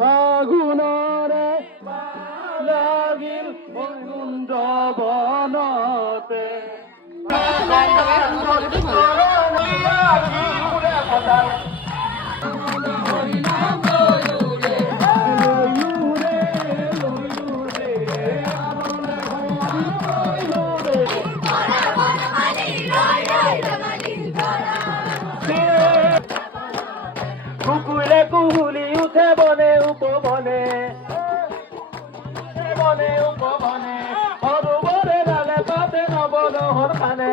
ফাগুনরে লাগিল বৈকুণ্ঠ বনতে কুকুরে কুহুলি উঠে বনে উপবনে বনে উপবনে সরোবরে ডালে পাতে নবদহর কানে